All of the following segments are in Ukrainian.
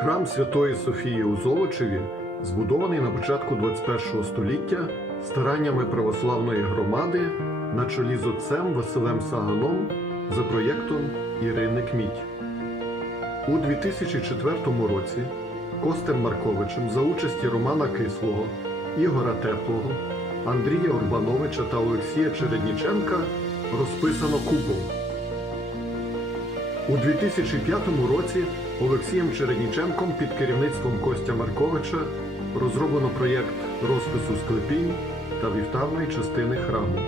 Храм Святої Софії у Золочеві збудований на початку 21 століття стараннями православної громади на чолі з отцем Василем Саганом за проєктом Ірини Кміть. У 2004 році Костем Марковичем за участі Романа Кислого, Ігора Теплого, Андрія Урбановича та Олексія Чередніченка розписано купол. У 2005 році Олексієм Чередніченком під керівництвом Костя Марковича розроблено проєкт розпису склепінь та вівтарної частини храму.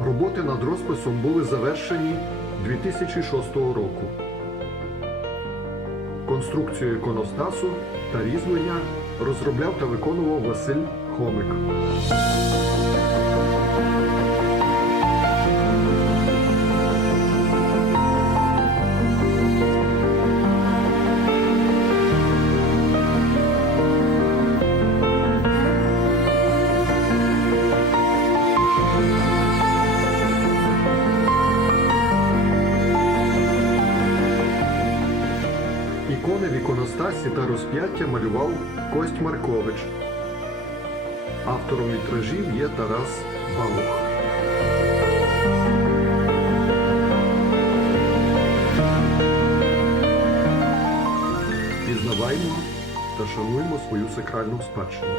Роботи над розписом були завершені 2006 року. Конструкцію іконостасу та різьблення розробляв та виконував Василь Хомик. Ікони в іконостасі та розп'яття малював Кость Маркович. Автором вітражів є Тарас Балух. Пізнаваймо та шануємо свою сакральну спадщину.